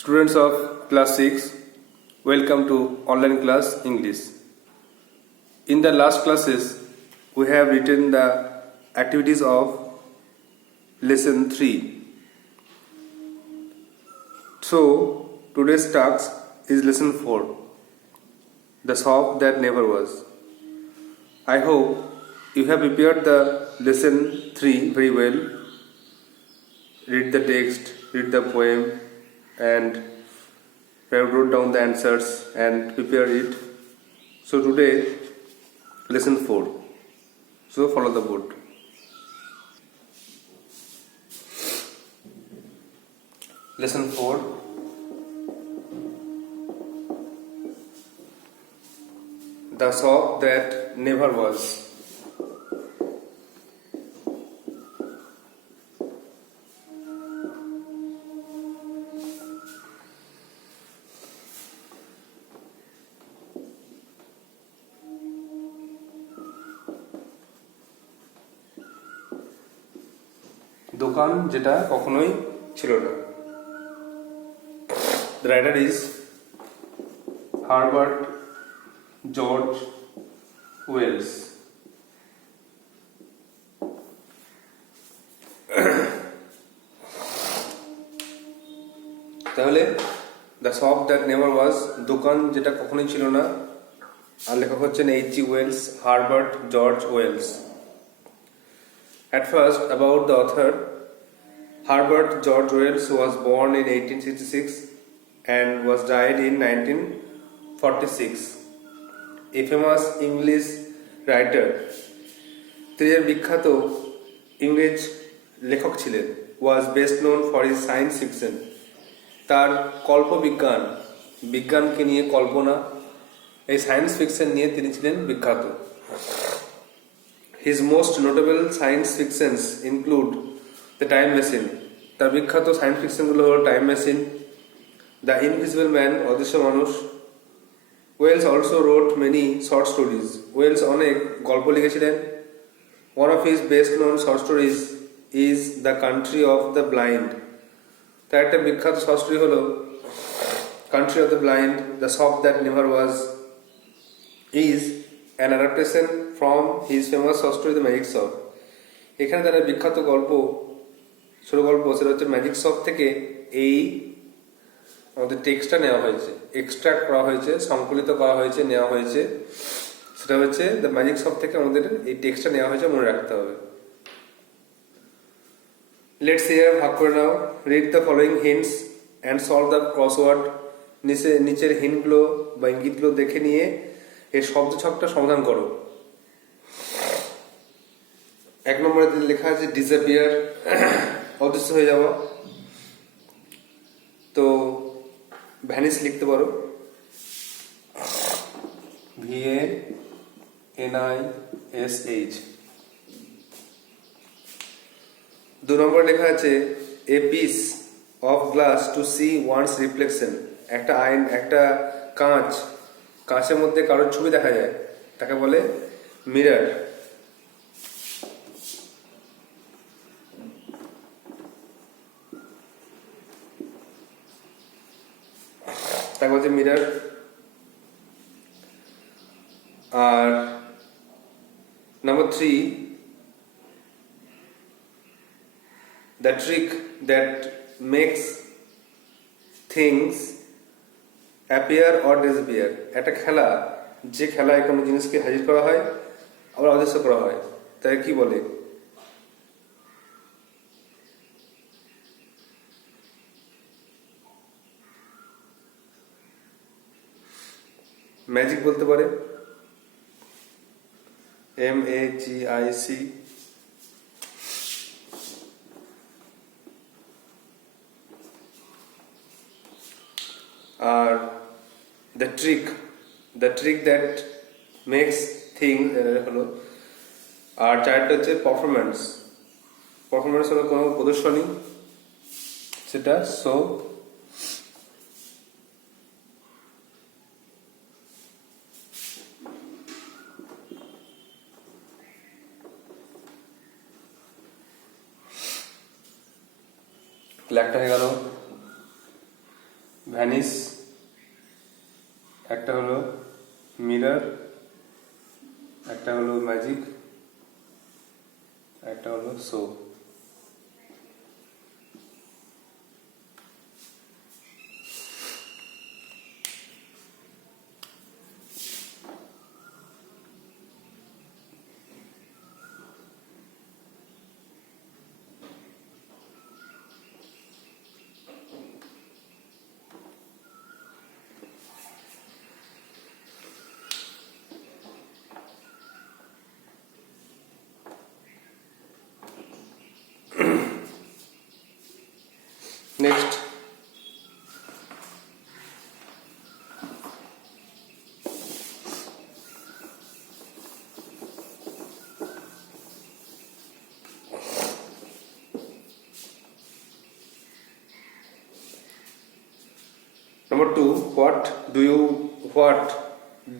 Students of class 6, welcome to online class English. In the last classes, we have written the activities of lesson 3. So, today's task is lesson 4, the shop that never was. I hope you have prepared the lesson 3 very well. Read the text, read the poem, and wrote down the answers and prepare it. So today, lesson 4. So follow the board. Lesson 4. The shop that never was. দোকান যেটা কখনোই ছিল না। The writer is Herbert George Wells. তাহলে the shop that never ওয়াজ, দোকান যেটা কখনোই ছিল না, আর লেখক হচ্ছেন H.G. Wells, Herbert George Wells. At first, about the author, Herbert George Wells was born in 1866 and was died in 1946. A famous English writer, তিনি বিখ্যাত ইংরেজ লেখক ছিলেন, was best known for his science fiction. তার কল্পবিজ্ঞান, বিজ্ঞানকে নিয়ে কল্পনা, এই সায়েন্স ফিকশন নিয়ে তিনি ছিলেন বিখ্যাত। His most notable science fictions include The Time Machine. তার বিখ্যাত সায়েন্স ফিকশনগুলো হলো time machine, the invisible man, অদৃশ্য মানুষ। Wells also wrote many short stories. Wells অনেক গল্প লিখেছিলেন। One of his best known short stories is the country of the blind. তার একটা বিখ্যাত শর্ট স্টোরি হলো country of the blind. The shop that never was is an adaptation from his famous short story the magic shop. এখানে তার বিখ্যাত গল্প, ছোট গল্প, সেটা হচ্ছে ম্যাজিক শপ থেকে এই আমাদের টেক্সটটা নেওয়া হয়েছে, এক্সট্রাক্ট করা হয়েছে, সংকলিত করা হয়েছে, নেওয়া হয়েছে। সেটা হচ্ছে দ্য ম্যাজিক শপ থেকে আমাদের এই টেক্সটটা নেওয়া হয়েছে, মনে রাখতে হবে। লেটস হিয়ার, ভাগ করে নাও। Read the following hints and solve the crossword. নিচের হিন্টগুলো বা ইঙ্গিতগুলো দেখে নিয়ে এই শব্দ ছকটা সমাধান করো। 1 নম্বরে লেখা আছে ডিসঅ্যাপিয়ার, অদৃশ্য হয়ে যাওয়া। তো ভ্যানিশ লিখতে পারো, VANISH। 2 নম্বরে লেখা আছে a piece of glass to see one's reflection. একটা কাঁচের মধ্যে কারোর ছবি দেখা যায়, তাকে বলে মিরর। তাকে বলছে মিরর। আর number 3, the trick that makes things appear or disappear. একটা খেলা, যে খেলায় কোনো জিনিসকে হাজির করা হয় আবার অদৃশ্য করা হয়, তাকে কি বলে? ম্যাজিক বলতে পারে, MAGIC। আর the trick that makes things হলো। আর চারটা হচ্ছে পারফরমেন্স হলো কোনো প্রদর্শনী, সেটা শো। একটা হয়ে গেল। ভ্যানিশ, একটা হলো মিরর, একটা হলো ম্যাজিক, একটা হলো show. Next, number 2, what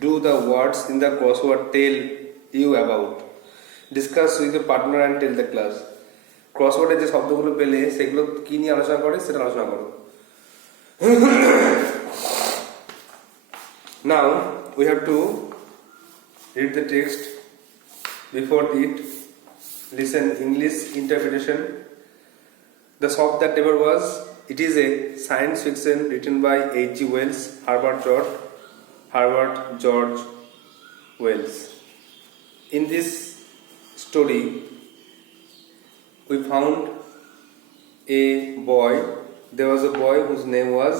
do the words in the crossword tell you about? Discuss with your partner and tell the class. ক্রসওয়ার্ডে যে শব্দগুলো পেলে সেগুলো কি নিয়ে আলোচনা করে সেটা আলোচনা করো। Now we have to read the text. Before it, listen English interpretation. The Shop That Never Was. It is a science fiction written by H.G. Wells, Herbert George Wells. In this story, we found a boy. There was a boy whose name was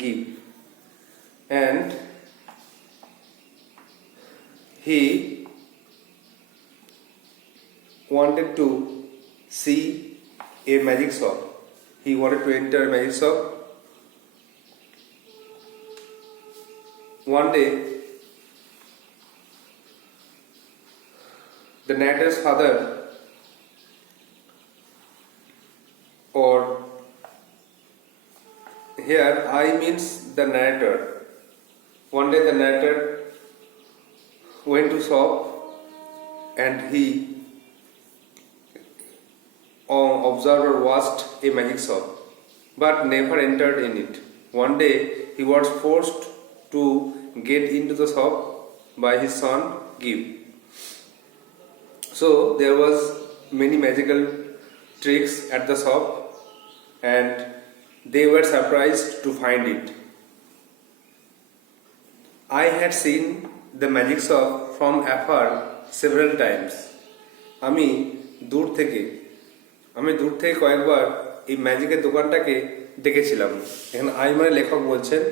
Gib, and he wanted to see a magic shop. He wanted to enter a magic shop. One day, the narrator's father, or here I means the narrator. One day the narrator went to shop and he observed or watched a magic shop, but never entered in it. One day he was forced to get into the shop by his son Gib. So there was many magical tricks at the shop, and they were surprised to find it. I had seen the magic shop from afar several times. আমি দূর থেকে কয়েকবার এই ম্যাজিকের দোকানটাকে দেখেছিলাম। এখানে আই মানে লেখক বলছেন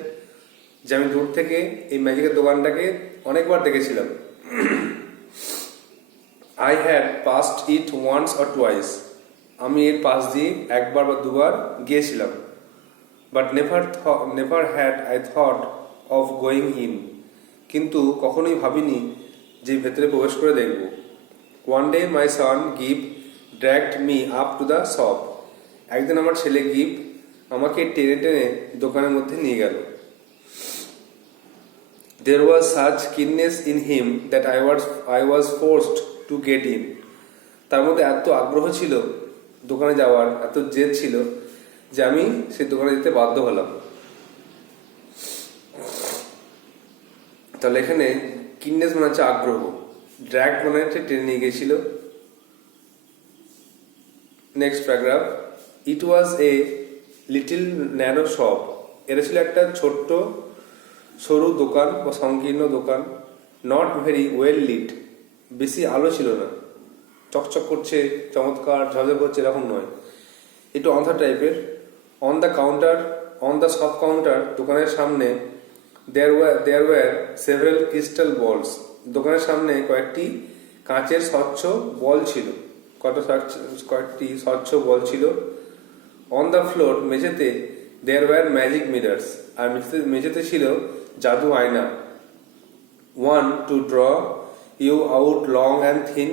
যে আমি দূর থেকে এই ম্যাজিকের দোকানটাকে অনেকবার দেখেছিলাম। I had passed it once or twice. আমি এর পাশ দিয়ে একবার বা দুবার গিয়েছিলাম। But never had I thought of going in. কিন্তু কখনোই ভাবিনি যে ভেতরে প্রবেশ করে দেখব। One day my son Gib dragged me up to the shop. একদিন আমার ছেলে গিব আমাকে টেনে টেনে দোকানের মধ্যে নিয়ে গেল। There was such keenness in him that I was forced to get in. তার মধ্যে এত আগ্রহ ছিল দোকানে যাওয়ার, এত জেদ ছিল যে আমি সেই দোকানে যেতে বাধ্য হলাম। তাহলে এখানে কিননেস মানে হচ্ছে আগ্রহ, ড্র্যাগ মানে হচ্ছে টেনে নিয়ে গেছিল। Next paragraph, it was a little narrow shop. এটা ছিল একটা ছোট্ট সরু দোকান বা সংকীর্ণ দোকান। নট ভেরি ওয়েল লিট, বেশি আলো ছিল না, চকচক করছে, চমৎকার ঝলঝল করছে এরকম নয়, একটু অন্ধা টাইপের। অন দ্য শপ কাউন্টার, দোকানের সামনে there were several crystal balls. দোকানের সামনে কয়েকটি কাঁচের স্বচ্ছ বল ছিল, কয়েকটি স্বচ্ছ বল ছিল। অন দ্য ফ্লোর, মেঝেতে there were magic mirrors. আর মেঝেতে ছিল জাদু আয়না। One to draw you out long and thin.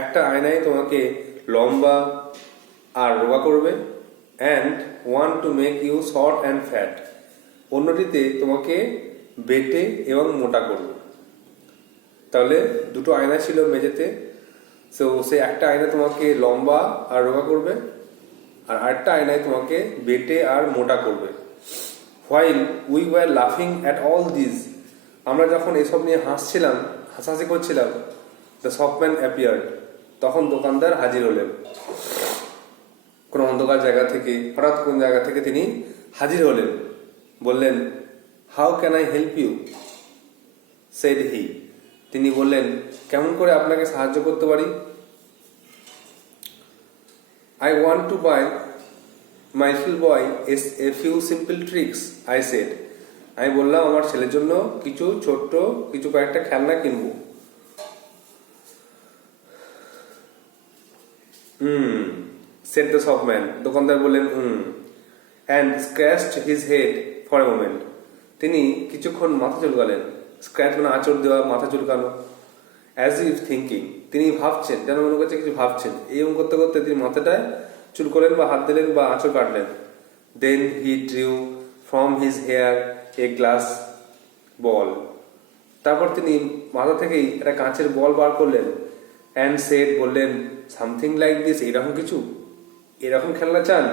একটা আয়নায় তোমাকে লম্বা আর রোগা করবে। And one to make you short and fat. অন্যটিতে তোমাকে বেটে এবং মোটা করবে। তাহলে দুটো আয়না ছিল মেঝেতে, সো সে একটা আয়না তোমাকে লম্বা আর রোগা করবে, আর আরেকটা আয়নায় তোমাকে বেটে আর মোটা করবে। While we were laughing at all these, আমরা যখন এসব নিয়ে হাসছিলাম, হাসাহাসি করছিলাম, the shopman appeared. তখন দোকানদার হাজির হলেন। কোন অন্ধকার জায়গা থেকে, হঠাৎ কোন জায়গা থেকে তিনি হাজির হলেন। বললেন, how can I help you, said he. তিনি বললেন, কেমন করে আপনাকে সাহায্য করতে পারি? I want to buy my little boy a few simple tricks, I said. আমি বললাম, আমার ছেলের জন্য কিছু কয়েকটা খেলনা কিনবো। said the shopman. দোকানদার বললেন, and scratched his head for a moment. তিনি কিছুক্ষণ মাথা চুলকালেন। স্ক্র্যাচ মানে আঁচড় দেওয়া, মাথা চুলকানো। as if thinking, তিনি ভাবছেন, যেন মনে করছে কিছু ভাবছেন। এরকম করতে করতে তিনি মাথাটায় চুল করলেন বা হাত দিলেন বা আঁচড় কাটলেন। then he drew from his hair a glass ball. তারপর তিনি মাথা থেকেই একটা কাঁচের বল বার করলেন। and said, বললেন, something like this, এরকম খেলনা চান?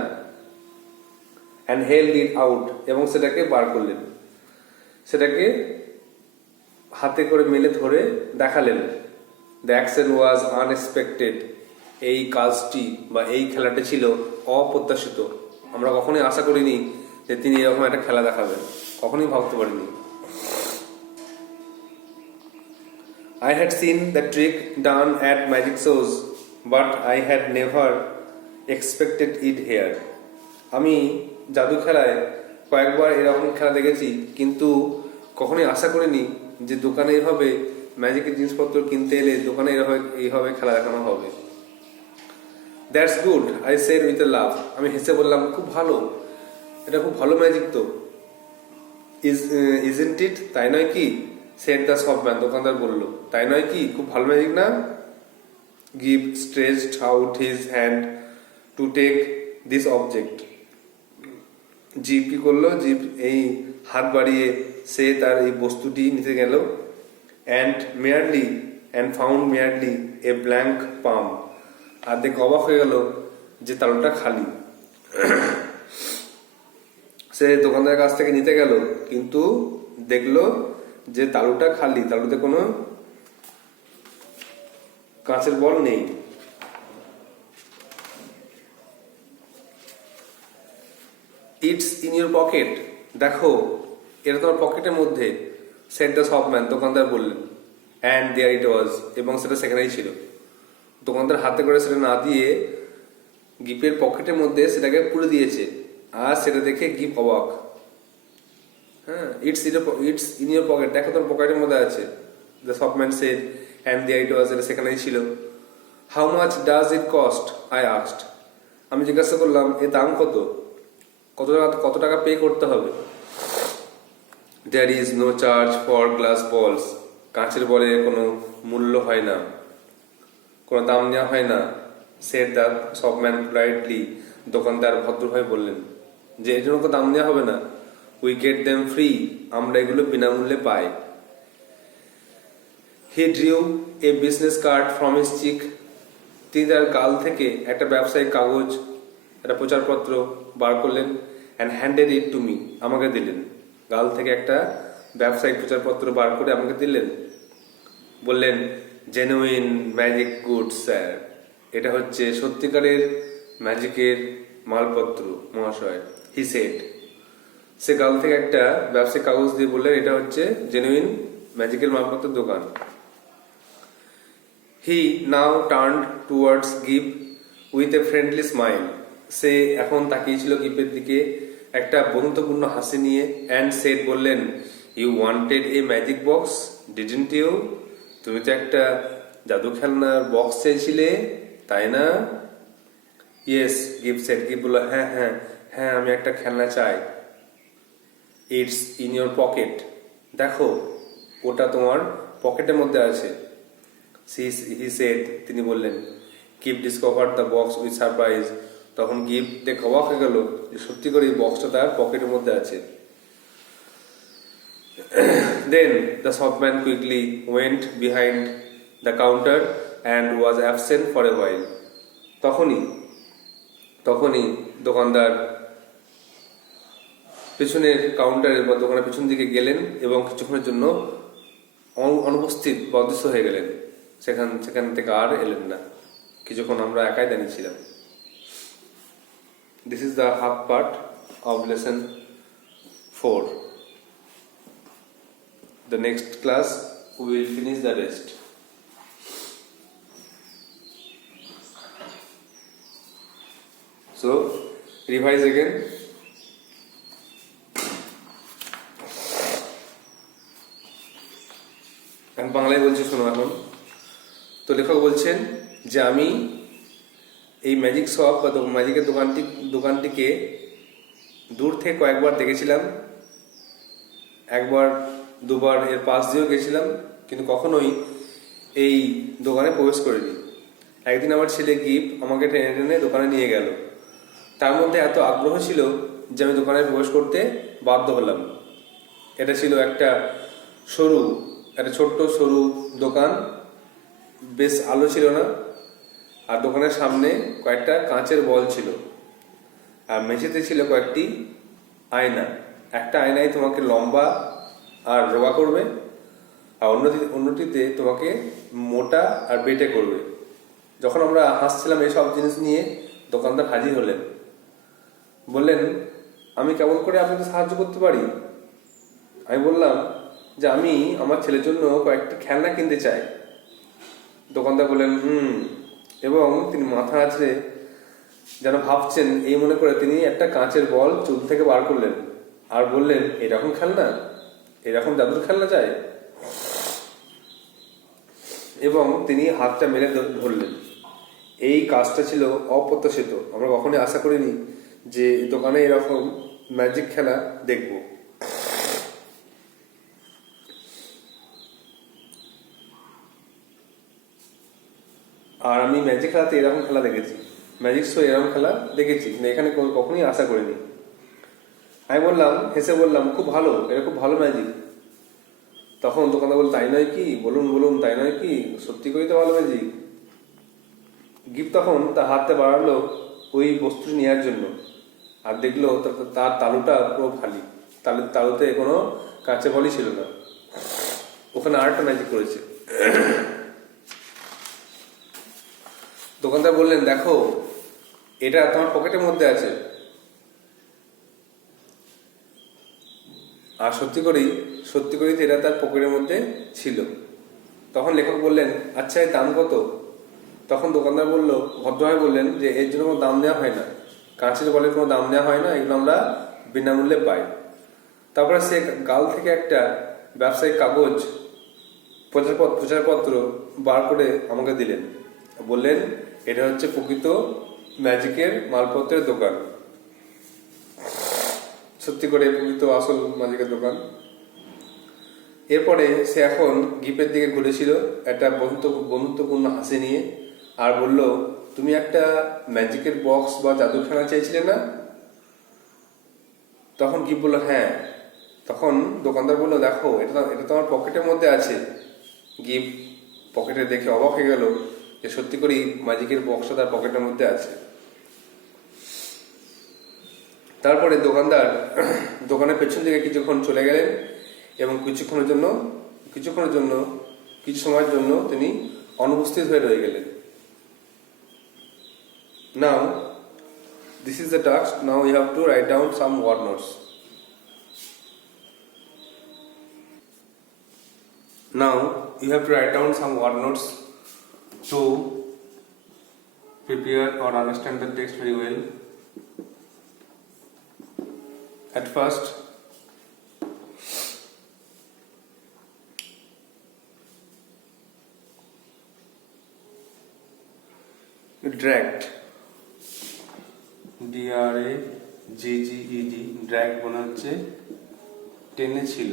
and held it out, এবং সেটাকে বার করলেন, সেটাকে হাতে করে মেলে ধরে দেখালেন। the action was unexpected. এই কাজটি বা এই খেলাটি ছিল অপ্রত্যাশিত। আমরা কখনোই আশা করিনি যে তিনি এরকম একটা খেলা দেখাবেন, কখনোই ভাবতে পারিনি। I had seen the trick done at magic shows, but I had never expected it here. আমি জাদু খেলায় কয়েকবার এরকম খেলা দেখেছি, কিন্তু কখনোই আশা করিনি যে দোকানে এইভাবে ম্যাজিকের জিনিসপত্র কিনতে এলে দোকানে এইভাবে খেলা দেখানো হবে। That's good, I said with a laugh. আমি হেসে বললাম, খুব ভালো, এটা খুব ভালো ম্যাজিক তো। Isn't it? তাই নয় কি? said the shopman. দোকানদার বলল, তাই নয় কি, খুব ভালো ম্যাজিক না? Gib stretched out his hand to take this object. Gip কি করলো? জিপ এই হাত বাড়িয়ে সে তার এই বস্তুটি নিতে গেল। and found merely a blank palm. আর দেখে অবাক হয়ে গেল যে তালুটা খালি। সে দোকানদারের কাছ থেকে নিতে গেল, কিন্তু দেখলো যে তালুটা খালি, তালুতে কোনো কাঁচের বল নেই। ইটস ইন ইউর পকেট, দেখো এটা তোমার পকেটের মধ্যে, said the shopman. দোকানদার বললেন, and there it was. এবং সেটা সেখানেই ছিল। দোকানদার হাতে করে সেটা না দিয়ে গিফের পকেটের মধ্যে সেটাকে পুরে দিয়েছে, আর সেটা দেখে গিফ অবাক। হ্যাঁ, ইটস ইন ইউর পকেট, দেখো তোর পকেটের মধ্যে আছে। the shopman said, and there it was. এটা সেখানেই ছিল। how much does it cost, I asked. আমি জিজ্ঞাসা করলাম, এর দাম কত টাকা পে করতে হবে? there is no charge for glass balls. কাঁচের বলের কোনো মূল্য হয় না, কোনো দাম নেওয়া হয় না। said the shopman politely. দোকানদার ভদ্রভাবে বললেন যে এর জন্য তো দাম নেওয়া হবে না, we get them free. আমরা এগুলো বিনামূল্যে পাই। he drew a business card from his cheek. তিনি তার গাল থেকে একটা ব্যবসায়িক কাগজ, একটা প্রচারপত্র বার করলেন, and handed it to me. আমাকে দিলেন। গাল থেকে একটা ব্যবসায়িক প্রচারপত্র বার করে আমাকে দিলেন। বললেন, জেনুইন ম্যাজিক গুডস স্যার, এটা হচ্ছে সত্যিকারের ম্যাজিকের মালপত্র মহাশয়। He said. সে গাল থেকে একটা ব্যবসায়িক কাগজ দিয়ে বললেন, এটা হচ্ছে জেনুইন ম্যাজিকের মালপত্রের দোকান। হি নাও টার্নড টুয়ার্ডস গিভ উইথ এ ফ্রেন্ডলি স্মাইল। সে এখন তাকিয়েছিল গিফের দিকে একটা বন্ধুত্বপূর্ণ হাসি নিয়ে। অ্যান্ড সেড, বললেন, you wanted a magic box, didn't you? তুমি তো একটা জাদু খেলনার বক্স চেয়েছিলে, তাই না? Yes, give shed. গিভ বলল, হ্যাঁ আমি একটা খেলনা চাই। ইটস ইন ইউর পকেট, দেখো ওটা তোমার পকেটের মধ্যে আছে। হি সেড, তিনি বললেন। Give discovered the box with surprise. তখন গিভ দেখে অবাক হয়ে গেল যে সত্যি করে এই বক্সটা তার পকেটের মধ্যে আছে। Then the shopman quickly went behind the counter and was absent for a while. তখনই দোকানদার পেছনের কাউন্টারের বা দোকানের পেছন দিকে গেলেন এবং কিছুক্ষণের জন্য অনুপস্থিত বা অদৃশ্য হয়ে গেলেন। সেখান থেকে আর এলেন না। কিছুক্ষণ আমরা একাই দাঁড়িয়েছিলাম। This is the half part of lesson 4. The next class we will finish the rest. So revise again. আমি বাংলায় বলছি, শোনো এখন। তো লেখক বলছেন যে আমি এই ম্যাজিক শপ বা ম্যাজিকের দোকানটিকে দূর থেকে কয়েকবার দেখেছিলাম, একবার দুবার এর পাশ দিয়েও গেছিলাম, কিন্তু কখনোই এই দোকানে প্রবেশ করিনি। একদিন আমার ছেলে গিফট আমাকে টেনে টেনে দোকানে নিয়ে গেল। তার মধ্যে এত আগ্রহ ছিল যে আমি দোকানে প্রবেশ করতে বাধ্য হলাম। এটা ছিল একটা ছোট্ট সরু দোকান, বেশ আলো ছিল না, আর দোকানের সামনে কয়েকটা কাঁচের বল ছিল, আর মেঝেতে ছিল কয়েকটি আয়না। একটা আয়নায় তোমাকে লম্বা আর রোগা করবে, আর অন্যটিতে তোমাকে মোটা আর বেটে করবে। যখন আমরা হাসছিলাম এসব জিনিস নিয়ে, দোকানদার হাজির হলেন। বললেন, আমি কেমন করে আপনাকে সাহায্য করতে পারি? আমি বললাম যে আমি আমার ছেলের জন্য কয়েকটি খেলনা কিনতে চাই। দোকানদার বললেন এবং তিনি মাথা আছড়ে যেন ভাবছেন এই মনে করে তিনি একটা কাঁচের বল চুল থেকে বার করলেন আর বললেন, এরকম খেলনা, এরকম জাদুর খেলনা চাই? এবং তিনি হাতটা মেলে ধরলেন। এই কাজটা ছিল অপ্রত্যাশিত। আমরা কখনোই আশা করিনি যে দোকানে এরকম ম্যাজিক খেলা দেখব। আর আমি ম্যাজিক খেলাতে এরকম খেলা দেখেছি, ম্যাজিক শো এরকম খেলা দেখেছি, কিন্তু এখানে কখনোই আশা করিনি। আমি হেসে বললাম, খুব ভালো, এটা খুব ভালো ম্যাজিক। তখন দোকানদার বলল, তাই নয় কি? বলুন, তাই নয় কি? সত্যি করেই তো ভালো ম্যাজিক। গিফট তখন তার হাতে বাড়ালো ওই বস্তুটি নেওয়ার জন্য, আর দেখলো তার তালুটা পুরো খালি। তালুতে কোনো কাঁচের বলই ছিল না। ওখানে আরেকটা ম্যাজিক করেছে। দোকানদার বললেন, দেখো, এটা তোমার পকেটের মধ্যে আছে। আর সত্যি করেই এটা তার পকেটের মধ্যে ছিল। তখন লেখক বললেন, আচ্ছা, এর দাম কত? তখন দোকানদার ভদ্রভাবে বললেন যে এর জন্য কোনো দাম নেওয়া হয় না, কাঁচের বলের কোনো দাম নেওয়া হয় না, এগুলো আমরা বিনামূল্যে পাই। তারপরে সে গাল থেকে একটা ব্যবসায়িক কাগজ প্রচারপত্র বার করে আমাকে দিলেন। বললেন, এটা হচ্ছে প্রকৃত ম্যাজিকের মালপত্রের দোকান। সত্যি করে প্রকৃত আসল ম্যাজিকের দোকান। এরপরে সে এখন গিফের দিকে ঘুরেছিল একটা বন্ধুত্বপূর্ণ হাসি নিয়ে, আর বলল, তুমি একটা ম্যাজিকের বক্স বা জাদুখানা চাইছিলে না? তখন গিফ বলল, হ্যাঁ। তখন দোকানদার বলল, দেখো, এটা তো আমার পকেটের মধ্যে আছে। গিফ পকেটে দেখে অবাক হয়ে গেল যে সত্যি করেই ম্যাজিকের বক্সটা তার পকেটের মধ্যে আছে। তারপরে দোকানদার দোকানের পেছন দিকে কিছুক্ষণ চলে গেলেন এবং কিছু সময়ের জন্য তিনি অনুপস্থিত হয়ে রয়ে গেলেন। Now, this is the task. Now you have to write down some word notes. Now you have to write down some word notes to prepare or understand the text very well. At first, dragged, DRAGGED, drag মানে হচ্ছে টেনে ছিল,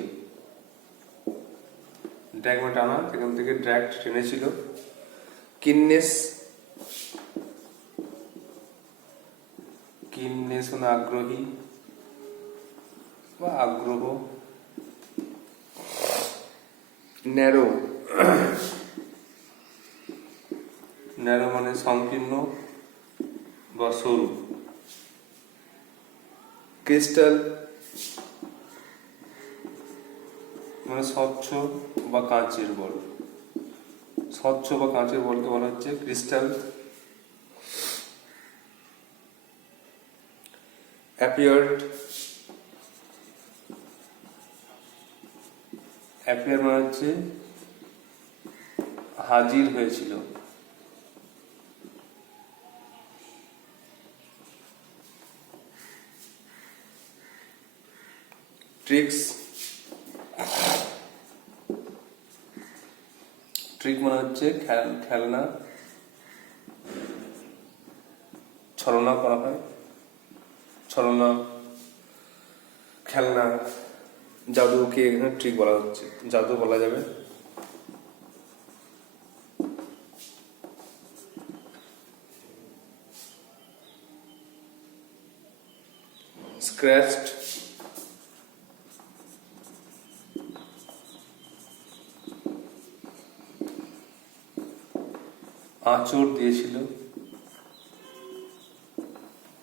ড্র্যাগ মানে টানা, সেখান থেকে ড্র্যাগ টেনে ছিল। কিননেস মানে আগ্রহী বা আগ্রহ। ন্যারো মানে সংকীর্ণ বা সরু। ক্রিস্টাল মানে স্বচ্ছ বা কাঁচের বল। স্বচ্ছ বা কাঁচের বলকে বলা হচ্ছে ক্রিস্টাল। অ্যাপিয়ার্ড, অ্যাপিয়ার মানে হচ্ছে হাজির হয়েছিল। ট্রিক্স, ট্রিক মানে হচ্ছে খেলনা, ছলনা করা হয়, ছলনা, খেলনা, জাদুকে এখানে ট্রিক বলা হচ্ছে, জাদু বলা যাবে। স্ক্র্যাচড, আঁচড় দিয়েছিল,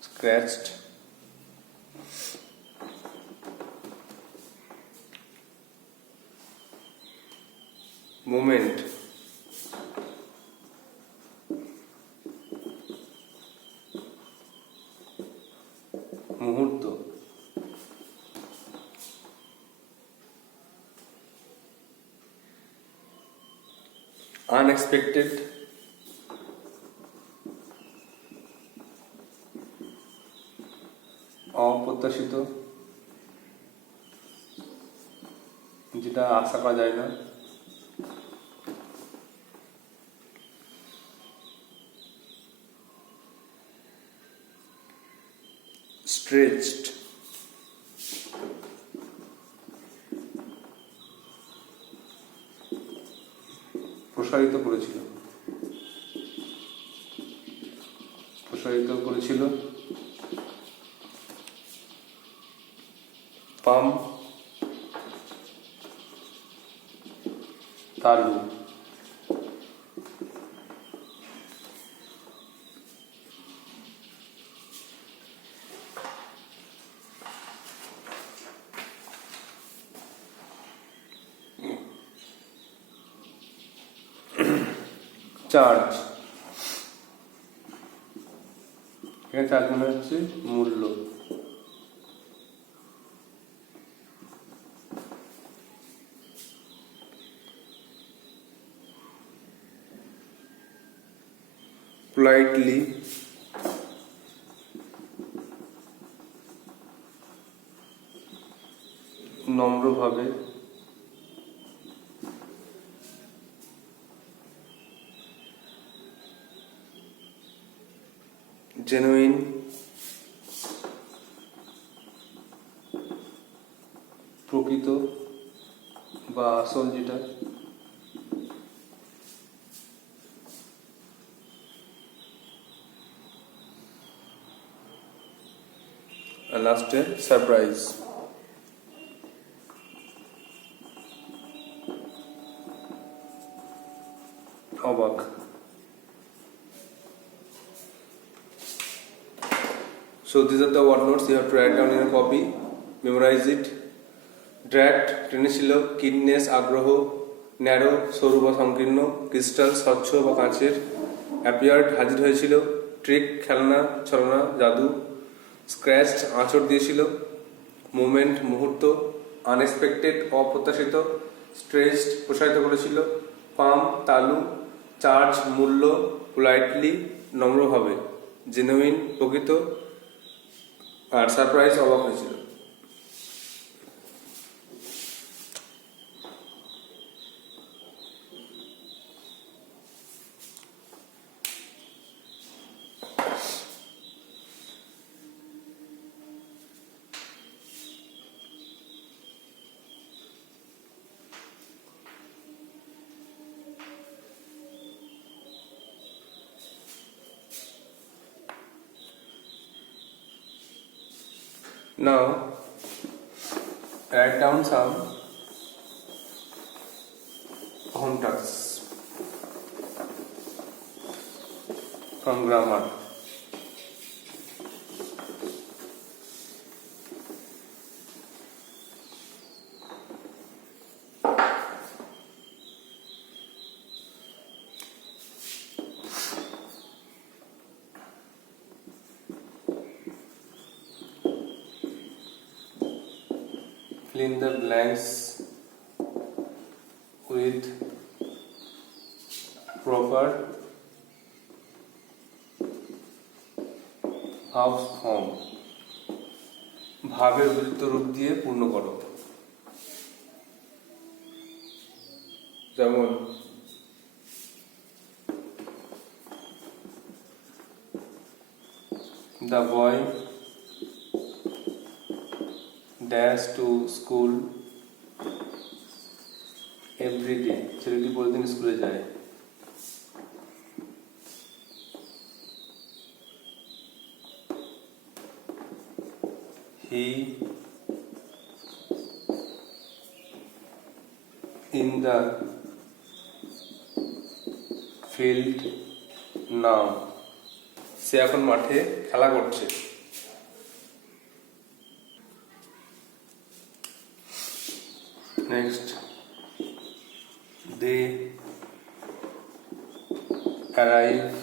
স্ক্র্যাচড। মোমেন্ট, মুহূর্ত। আনএক্সপেক্টেড, অপ্রত্যাশিত, যেটা আশা করা যায় না। স্ট্রেচড, প্রসারিত করেছিল, প্রসারিত করেছিল। পাম, তালু। চার্জ, এখানে চার্জ মানে হচ্ছে মূল্য। পোলাইটলি, নম্রভাবে। জেনুইন, প্রকৃত বা আসল যেটা। আর লাস্টে সারপ্রাইজ, অবাক। So these are the word notes you have to write down in a copy, memorize it. ড্র্যাক্ট, টেনেছিল। কিডনেস, আগ্রহ। ন্যারো, সরু বা সংকীর্ণ। ক্রিস্টাল, স্বচ্ছ বা কাঁচের। অ্যাপিয়ার্ড, হাজির হয়েছিল। ট্রিক, খেলনা, ছলনা, জাদু। স্ক্র্যাচড, আঁচড় দিয়েছিল। মোমেন্ট, মুহূর্ত। আনএক্সপেক্টেড, অপ্রত্যাশিত। স্ট্রেচড, প্রসারিত করেছিল। পাম, তালু। চার্জ, মূল্য। পোলাইটলি, নম্রভাবে। জেনুইন, প্রকৃত। আর সারপ্রাইজ, অবাক হয়েছিল। Now, write down some home tasks from grammar. fill in the blanks with proper verb form. ভাবের উপযুক্ত রূপ দিয়ে পূর্ণ করো। যেমন the boy dash to school every day. ছেলেটি প্রতিদিন স্কুলে যায়। He in the field now. সে এখন মাঠে খেলা করছে। Next, they arrive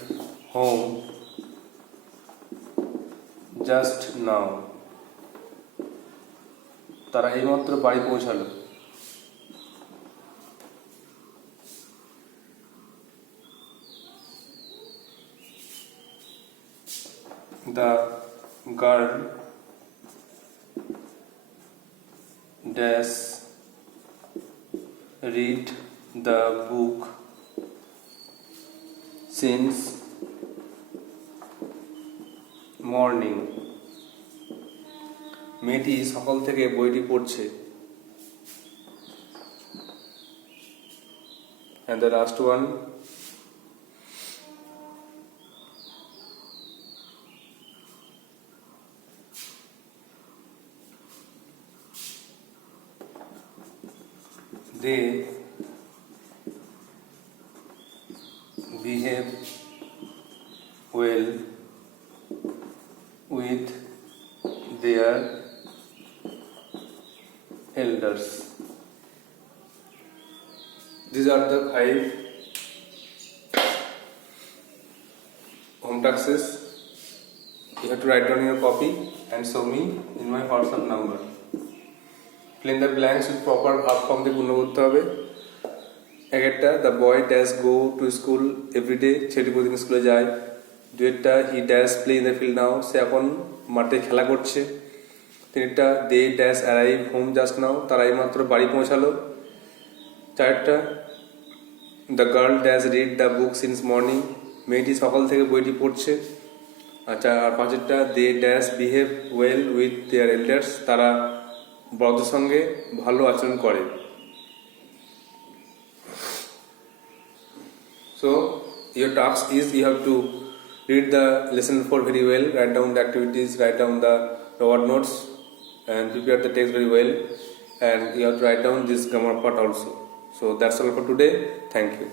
home just now. তারা এইমাত্র বাড়ি পৌঁছালো। The girl dash read the book since morning. মেয়েটি সকাল থেকে বইটি পড়ছে। And the last one, they behave well with their elders. These are the 5 home taxes. You have to write down your copy and show me in my WhatsApp number. Fill in the blanks with proper verb form দিয়ে পূর্ণ করতে হবে। একটা, the boy dash go to school every day. ছেলেটি প্রতিদিন স্কুলে যায়। দুইটা, he dash play in the field now. সে এখন মাঠে খেলা করছে। তিনটা, they dash arrive home just now. তারা এইমাত্র বাড়ি পৌঁছালো। চারটা, the girl dash read the book since morning. মেয়েটি সকাল থেকে বইটি পড়ছে। আচ্ছা, আর পাঁচটা, they dash behave well with their elders. তারা বড়দের সঙ্গে ভালো আচরণ করে। So your task is you have to read the lesson 4 very well, write down the activities, write down the word notes and prepare the text very well, and you have to write down this grammar part also. So that's all for today. Thank you.